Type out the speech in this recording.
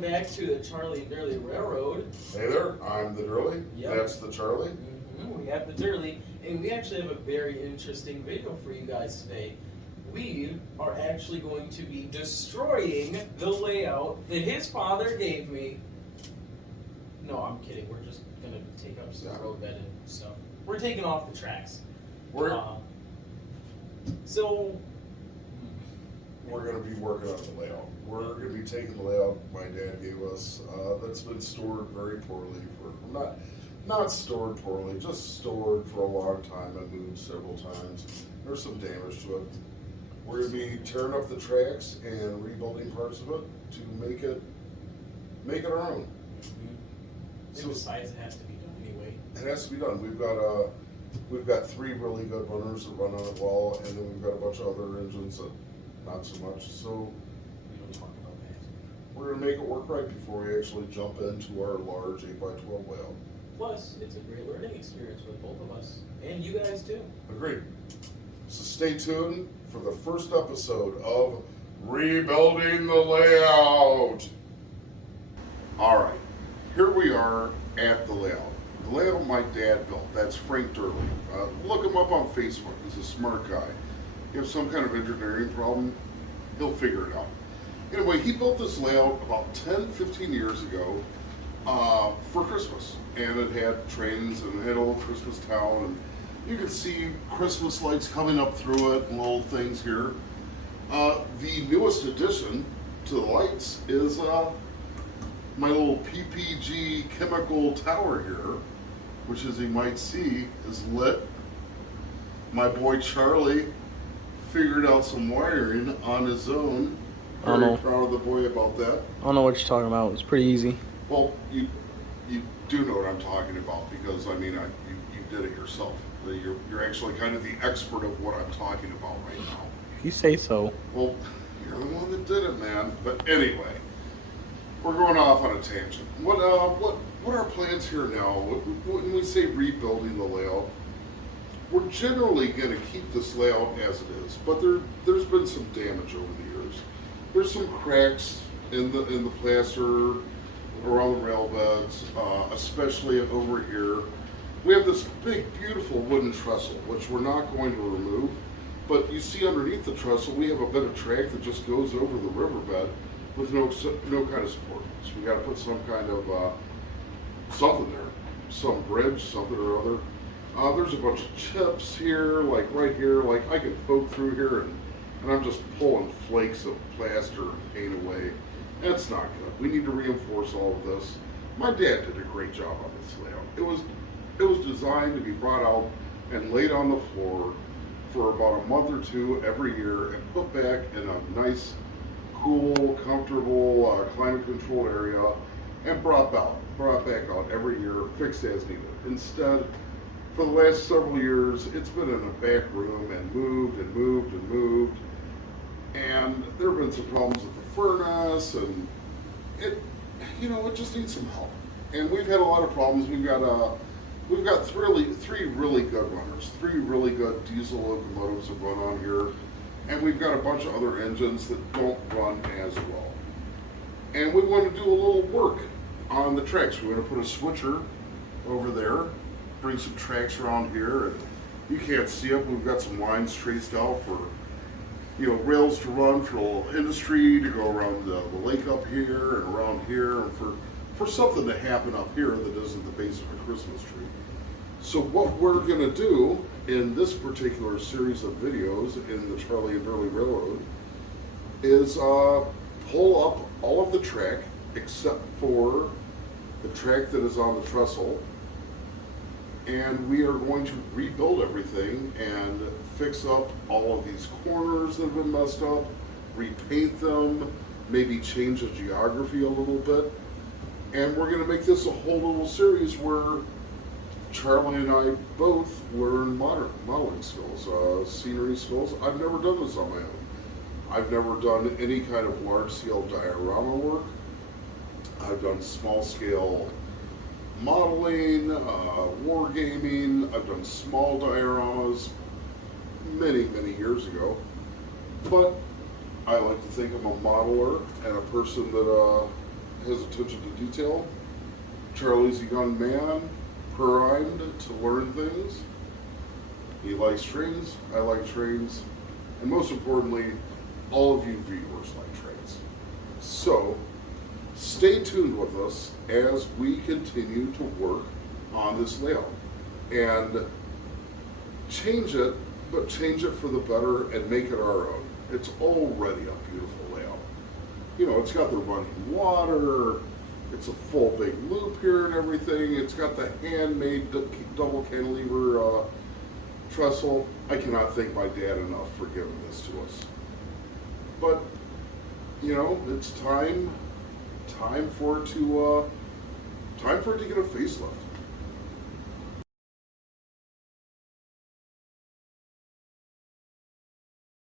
welcome back to the Charlie and Durley Railroad. Hey there, I'm the Durley. Yep. That's the Charlie. We have the Durley, and we actually have a very interesting video for you guys today. We are actually going to be destroying the layout that his father gave me. No, I'm kidding. We're just going to take up some road bed and stuff. We're taking off the tracks. So we're going to be working on the layout. We're going to be taking the layout my dad gave us. That's been stored very poorly for not stored poorly, just stored for a long time and moved several times. There's some damage to it. We're going to be tearing up the tracks and rebuilding parts of it to make it our own. So besides, it has to be done anyway. It has to be done. We've got 3 really good runners that run on it well, and then we've got a bunch of other engines that not so much. So We don't talk about that. we're going to make it work right before we actually jump into our large 8x12 layout. Plus, it's a great learning experience for both of us, and you guys too. Agreed. So stay tuned for the first episode of Rebuilding the Layout. All right, here we are at the layout. The layout my dad built. That's Frank Durley. Look him up on Facebook. He's a smart guy. You have some kind of engineering problem, he'll figure it out. Anyway, he built this layout about 10, 15 years ago for Christmas. And it had trains and it had a little Christmas town. And you can see Christmas lights coming up through it and little things here. The newest addition to the lights is my little PPG chemical tower here, which, as you might see, is lit. My boy Charlie figured out some wiring on his own. Very proud of the boy about that. I don't know what you're talking about. It's pretty easy. Well, you do know what I'm talking about because, I mean, you did it yourself. You're actually kind of the expert of what I'm talking about right now. You say so. Well, you're the one that did it, man. But anyway, we're going off on a tangent. What are our plans here now? When we say rebuilding the layout, we're generally going to keep this layout as it is, but there's been some damage over the years. There's some cracks in the plaster around the rail beds, especially over here. We have this big, beautiful wooden trestle, which we're not going to remove. But you see underneath the trestle, we have a bit of track that just goes over the riverbed with no kind of support. So we got to put some kind of something there, some bridge, something or other. There's a bunch of chips here, like right here. Like I could poke through here and I'm just pulling flakes of plaster and paint away. That's not good. We need to reinforce all of this. My dad did a great job on this layout. It was designed to be brought out and laid on the floor for about a month or two every year and put back in a nice, cool, comfortable, climate-controlled area and brought back out every year, fixed as needed. Instead, for the last several years, it's been in a back room and moved and moved and moved. And there have been some problems with the furnace, and it just needs some help. And we've had a lot of problems. We've got 3 really good runners, 3 really good diesel locomotives that run on here, and we've got a bunch of other engines that don't run as well. And we want to do a little work on the tracks. We want to put a switcher over there, bring some tracks around here, and you can't see it. We've got some lines traced out for rails to run for industry to go around the lake up here and around here, and for something to happen up here that isn't the base of a Christmas tree. So what we're going to do in this particular series of videos in the Charlie and Durley Railroad is pull up all of the track except for the track that is on the trestle, and we are going to rebuild everything and fix up all of these corners that have been messed up, repaint them, maybe change the geography a little bit. And we're going to make this a whole little series where Charlie and I both learn modeling skills, scenery skills. I've never done this on my own. I've never done any kind of large-scale diorama work. I've done small-scale modeling, wargaming. I've done small dioramas many, many years ago. But I like to think I'm a modeler and a person that his attention to detail. Charlie's a young man, primed to learn things. He likes trains, I like trains, and most importantly, all of you viewers like trains. So, stay tuned with us as we continue to work on this layout and change it, but change it for the better and make it our own. It's already a beautiful layout. You know, it's got the running water, it's a full big loop here and everything. It's got the handmade double cantilever trestle. I cannot thank my dad enough for giving this to us. But, you know, it's time for it to get a facelift.